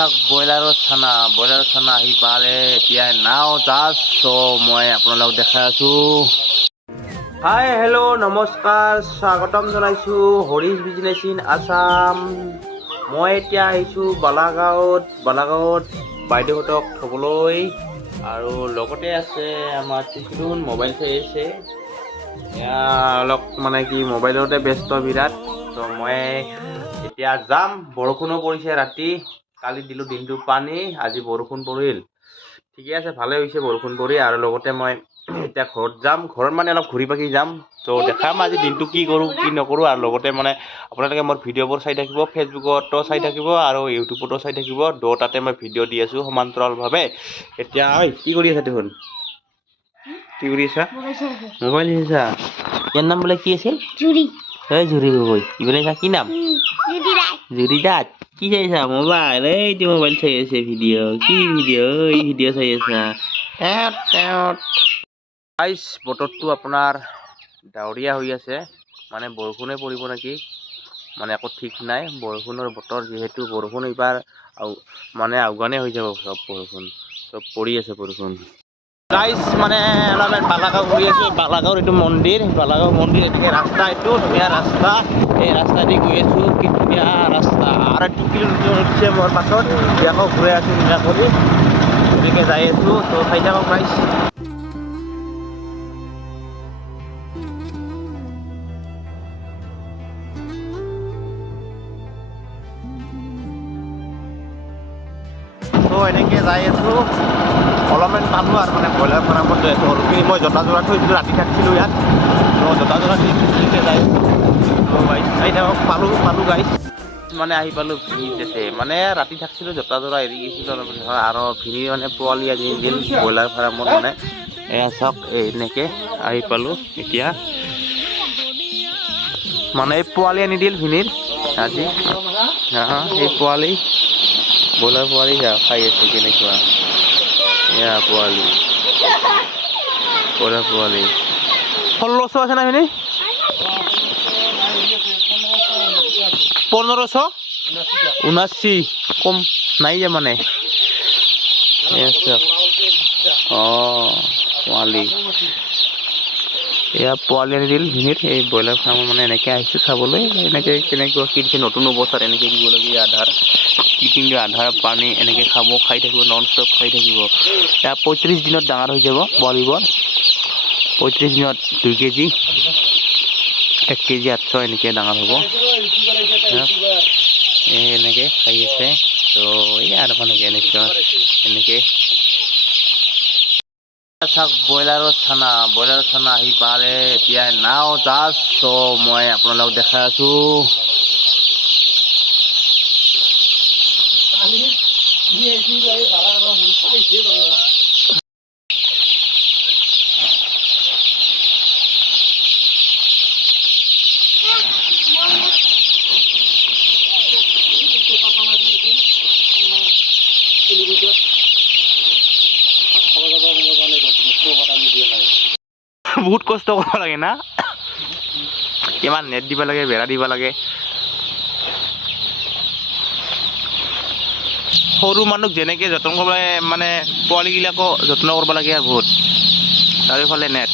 চাওক ব্ৰইলাৰৰ চানা আহি পালে এতিয়া নাও জাষ্ট চ' মই আপোনালোকক দেখাই আছো। হাই হেল্ল' নমস্কাৰ, স্বাগতম জনাইছোঁ হৰিশ বিজনেছ ইন আছাম। মই এতিয়া আহিছোঁ বালাগাঁৱত বাইদেউহঁতক থ'বলৈ, আৰু লগতে আছে আমাৰ টিকলুন মোবাইল চাই আছে। অলপ মানে কি মোবাইলতে ব্যস্ত বিৰাট। ত' মই এতিয়া যাম। বৰষুণো পৰিছে ৰাতি, কালি দিলোঁ দিনটো পানী, আজি বৰষুণ পৰিল। ঠিকে আছে, ভালে হৈছে বৰষুণ পৰি। আৰু লগতে মই এতিয়া ঘৰত যাম, ঘৰত মানে অলপ ঘূৰি পাকি যাম। ত' দেখাম আজি দিনটো কি কৰোঁ কি নকৰোঁ। আৰু লগতে মানে আপোনালোকে মোৰ ভিডিঅ'বোৰ চাই থাকিব, ফেচবুকতো চাই থাকিব আৰু ইউটিউবতো চাই থাকিব। দুটাতে মই ভিডিঅ' দি আছোঁ সমান্তৰালভাৱে। এতিয়া কি কৰি আছা দেখোন? কি কৰি আছা? মোবাইল চাইছা? ইয়াৰ নাম বোলে কি আছিল? জুৰি গগৈ। ইফালে কি নাম? জুৰি দাস। কি চাইছা? মোবাইল। এইটো মোবাইল চাই আছে ভিডিঅ'। কি ভিডিঅ'? এই ভিডিঅ' চাই আছা? গাইছ, বতৰটো আপোনাৰ ডাৱৰীয়া হৈ আছে, মানে বৰষুণে পৰিব নেকি, মানে একো ঠিক নাই। বৰষুণৰ বতৰ যিহেতু, বৰষুণ এইবাৰ মানে আফগানে হৈ যাব বৰষুণ, চব পৰি আছে বৰষুণ। গাইছ, মানে অলপমান বালাগাঁও ঘূৰি আছোঁ। বালাগাঁৱৰ এইটো মন্দিৰ, বালাগাঁও মন্দিৰ। এনেকৈ ৰাস্তা, এইটো ধুনীয়া ৰাস্তা। এই ৰাস্তা দি গৈ আছোঁ, কি ধুনীয়া ৰাস্তা। আৰু 2 কিলোমিটাৰ উঠিছে মোৰ পাছত, আকৌ ঘূৰাই আছোঁ ধুনীয়া কৰি, এনেকৈ যাই আছোঁ। ত' চাই থাকক গাইছ। ত' এনেকৈ যাই আছোঁ, অলপমান পালোঁ আৰু মানে ব্ৰইলাৰ ফাৰ্মত যাই আছোঁ। সৰুখিনি মই জোতা যোৰা থৈছিলোঁ, ৰাতি থাকিছিলোঁ ইয়াত। ত' জোতা যোৰা এনেকৈ যাই আছোঁ। ত' গাইছ চাই থাকক, পালোঁ গাইছ। মানে আহি পালোঁ ভিনিতে, মানে ৰাতি থাকিছিলোঁ, জোতা যোৰা এৰি গৈছিলোঁ অলপ নহয়। আৰু ভিনি মানে পোৱালি আনি দিল ব্ৰইলাৰ ফাৰ্মত, মানে এয়া চাওক এনেকৈ আহি পালোঁ এতিয়া। মানে এই পোৱালি আনি দিল ভিনিৰ আজি, এই পোৱালি ব্ৰইলাৰ পোৱালি খাই আছে কেনেকুৱা, এয়া পোৱালি ব্ৰইলাৰ পোৱালি 1600 আছে না ভিনি? 1500 79 কম নাই যে মানে। পোৱালি, এয়া পোৱালি আনি দিল ভিনিৰ এই ব্ৰইলাৰ ফাৰ্মৰ। মানে এনেকৈ আহিছোঁ চাবলৈ, এনেকৈ কেনেকুৱা কি দিছে নতুন অৱস্থাত, এনেকৈ দিব লাগে আধাৰ, কিন্তু আধাৰ পানী এনেকৈ খাই থাকিব, নন ষ্টপ খাই থাকিব। এয়া 35 দিনত ডাঙৰ হৈ যাব পোৱালিবোৰ। 35 দিনত 2 কেজি, 1 কেজি 800 এনেকৈ ডাঙৰ হ'ব। এনেকৈ খাই আছে। ত' এই আৰু মানে এনেকৈ চাওক ব্ৰইলাৰৰ চানা আহি পালে এতিয়া নাও জাষ্ট চ' মই আপোনালোকক দেখাই আছোঁ। বহুত কষ্ট কৰিব লাগে না, কিমান নেট দিব লাগে, বেৰা দিব লাগে। সৰু মানুহক যেনেকৈ যত্ন কৰিব লাগে, মানে পোৱালিবিলাকো যত্ন কৰিব লাগে আৰু বহুত। চাৰিওফালে নেট।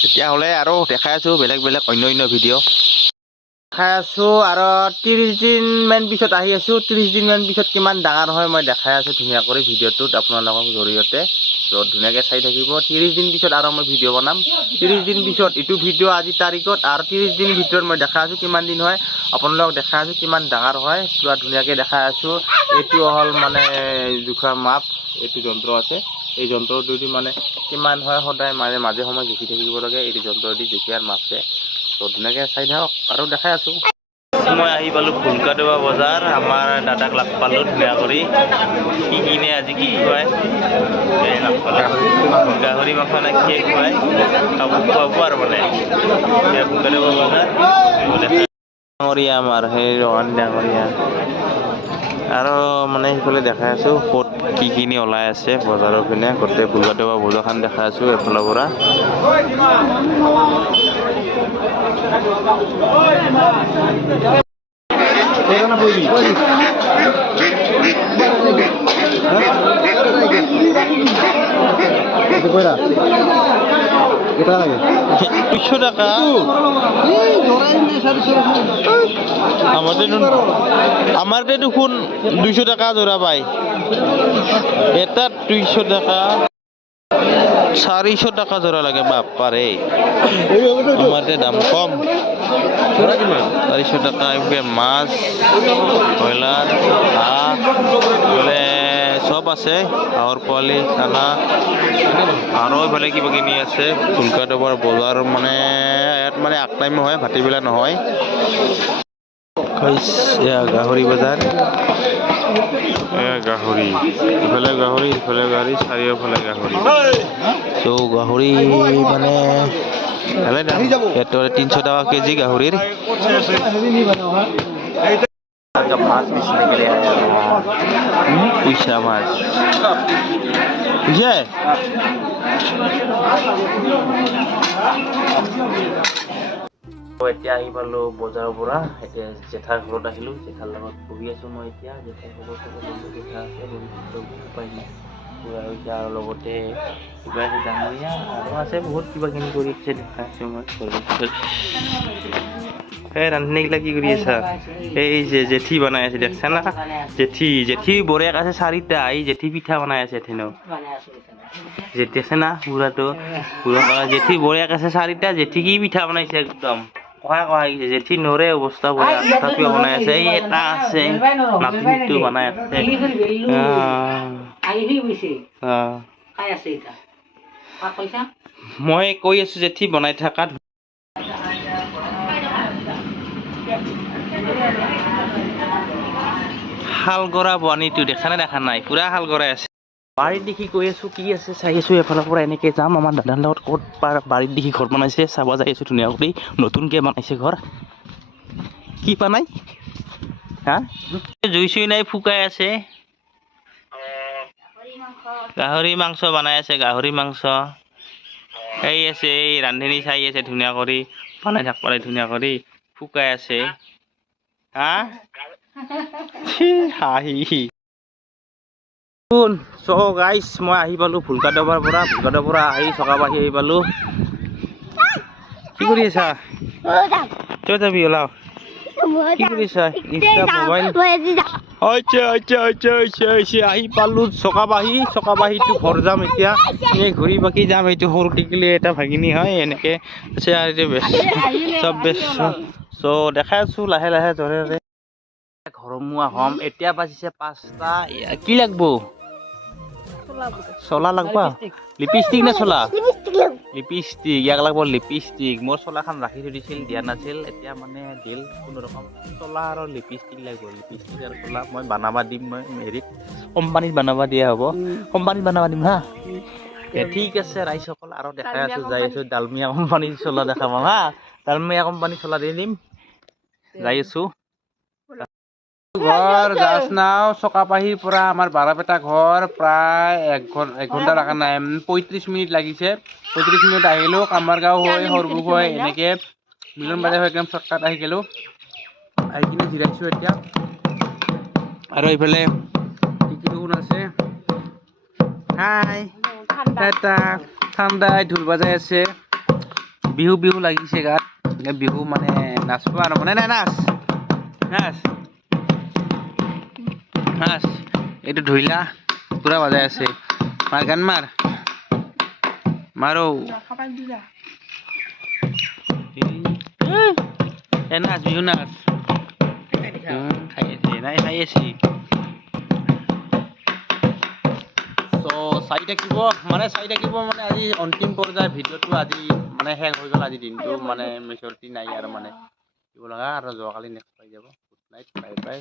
তেতিয়াহ'লে আৰু দেখাই আছোঁ বেলেগ অন্য ভিডিঅ' দেখাই আছোঁ। আৰু 30 দিনমান পিছত আহি আছোঁ। 30 দিনমান পিছত কিমান ডাঙৰ হয় মই দেখাই আছোঁ ধুনীয়া কৰি ভিডিঅ'টোত আপোনালোকৰ জৰিয়তে। ত' ধুনীয়াকৈ চাই থাকিব। 30 দিন পিছত আৰু মই ভিডিঅ' বনাম। 30 দিন পিছত এইটো ভিডিঅ' আজি তাৰিখত, আৰু 30 দিন ভিতৰত মই দেখাই আছোঁ কিমান দিন হয়, আপোনালোকক দেখাই আছোঁ কিমান ডাঙৰ হয়, পুৰা ধুনীয়াকৈ দেখাই আছোঁ। এইটো হ'ল মানে জোখা মাপ, এইটো যন্ত্ৰ আছে। এই যন্ত্ৰটোদি মানে কিমান হয় সদায় মাজে সময়ে জুখি থাকিব লাগে। এইটো যন্ত্ৰদি জুখি আৰু মাপে। ত' ধুনীয়াকৈ চাই থাকক আৰু দেখাই আছোঁ। মই আহি পালোঁ ফুলকাটোৱা বজাৰ। আমাৰ দাদাক লগ পালোঁ ধুনীয়া কৰি। কি কিনে আজি কি খুৱাই লগ পালোঁ, গাহৰি মাংস নে কি খুৱাই খুৱাব আৰু মানে ফুলকাটোৱা বজাৰ ডাঙৰীয়া, আমাৰ সেই ৰহান ডাঙৰীয়া। আৰু মানে সেইফালে দেখাই আছোঁ ক'ত কি কিনি ওলাই আছে বজাৰৰ পিনে গোটেই ফুলকাটো বা বজাৰখন দেখাই আছোঁ এফালৰ পৰা দুশো টাকা আমার দেখুন 200 টাকা জোড়া পাই এটা 200 টাকা 400 টাকা জোড়া লাগে বাপারে আমাদের দাম কম 400 টাকা এমকে মাছ ব্ৰইলাৰ বলে সব আছে হাঁহৰ পোৱালি খানা আৰু এইফালে কিবা কিনি আছে ফুলকাটোবাৰ বজাৰ মানে ইয়াত মানে আগ টাইম হয় ভাটিবেলা নহয় গাহৰি বজাৰ গাহৰি ইফালে গাহৰি ইফালে গাহৰি চাৰিওফালে গাহৰি তো গাহৰি মানে ভালে দাম ইয়াত 300 টাকা কেজি গাহৰিৰ माछ बेचने के लिए आया पैसा माछ बुझे এতিয়া আহি পালো বজাৰৰ পৰা এতিয়া জেঠাৰ ঘৰত আহিলো জেঠাৰ লগত বহি আছো মই এতিয়া জেঠাৰ ঘৰত জেঠা আছে উপায় নাই পুৰা হৈছে আৰু লগতে কিবা আছে ডাঙৰীয়া আৰু আছে বহুত কিবা কিনি কৰি আছে দেখা আছো মই ৰান্ধনীগিলা কি কৰি আছা এই যে জেঠি বনাই আছে দেখছা না জেঠি বৰেক আছে 4টা এই জেঠি পিঠা বনাই আছে এথেনো জেঠি আছে না পুৰাটো জেঠি বৰেক আছে 4টা জেঠি কি পিঠা বনাইছে একদম কহা জেঠি নৰে অৱস্থা বৰে তথাপিও বনাই আছে এই এটা আছে নাতিটো বনাই আছে মই কৈ আছো জেঠি বনাই থাকা হালগৰা বানীটো দেখা নাই পুৰা হালগৰাই আছে বাৰীত দেখি কৈ আছো কি আছে চাই আছো এফালৰ পৰা এনেকে যাম আমাৰ দাদাৰ লগত ক'ত বাৰীত দেখি ঘৰ বনাইছে চাব যাই আছো ধুনীয়া কৰি নতুনকে বনাইছে ঘৰ কি পানাই হা জুই চুই নাই ফুকাই আছে গাহৰি মাংস বনাই আছে গাহৰি মাংস এই আছে এই ৰান্ধনী চাই আছে ধুনীয়া কৰি বনাই থাক পাৰে ধুনীয়া কৰি ফুকাই আছে হা হাহি সো গাইস মই আহি পালো ফুলকাটোবাৰ পৰা আহি চকাবাহি আহি পালো কি কৰি আছা তই যাবি ওলাও কি কৰি আছা ইনষ্টা মোবাইল আচ্ছা আহি পালো চকাবাহিটো ঘৰ যাম এতিয়া এই ঘূৰি বাকি যাম এইটো সৰু টিকলি এটা ভাগিনী হয় এনেকে আছে আৰু চব বেছ সো দেখাই আছো লাহে লাহে ধৰে ঘৰমুৱা হম এতিয়া বাজিছে 5টা কি লাগবো চলা লাগবা লিপষ্টিক না চলা লিপষ্টিক ইয়াক লাগব লিপষ্টিক মোৰ চলাখন ৰাখি থৈ দিছিল দিয়া নাছিল এতিয়া মানে দিল কোনো ৰকম চলা আৰু লিপষ্টিক লাগিব লিপষ্টিক আৰু চলা মই বানাবা দিম মই হেৰিত কোম্পানীত বানাবা দিয়া হ'ব কোম্পানীত বানাবা দিম হা ঠিক আছে ৰাইজসকল আৰু দেখাই আছো যাই আছো ডালমিয়া কোম্পানীৰ চলা দেখাম হা ডালমিয়া কোম্পানীৰ চলা দি দিম যাই আছো ঘৰ জাষ্ট নাও চকাপাহিৰ পৰা আমাৰ বাৰাপেটা ঘৰ প্ৰায় 1 ঘণ্টা লাগা নাই 35 মিনিট লাগিছে 35 মিনিট আহিলো কামাৰগাঁও হৈ সৰবুক হৈ এনেকে মিলন বাজাৰ হৈ একদম চটকাত আহি গেলো আহি কিনে জিৰাইছো এতিয়া আৰু এইফালে টিকিটুন আছে হাই টাটা ঠাণ্ডাই ঢোল বাজাই আছে বিহু লাগিছে গাত বিহু মানে নাচবা আৰু মানে নাই নাচ এইটো ঢুইলা পুৰা বাজাই আছে মাৰ গান মাৰো নাচ বিহু নাচ খাই আছে চাই থাকিব মানে আজি অন্তিম পৰ্যায়ৰ ভিডিঅ'টো আজি মানে শেষ হৈ গ'ল আজি দিনটো মানে মেচৰিটি নাই আৰু মানে দিব লগা আৰু যোৱাকালি নেক্সট পাই যাব গুড নাইট বাই বাই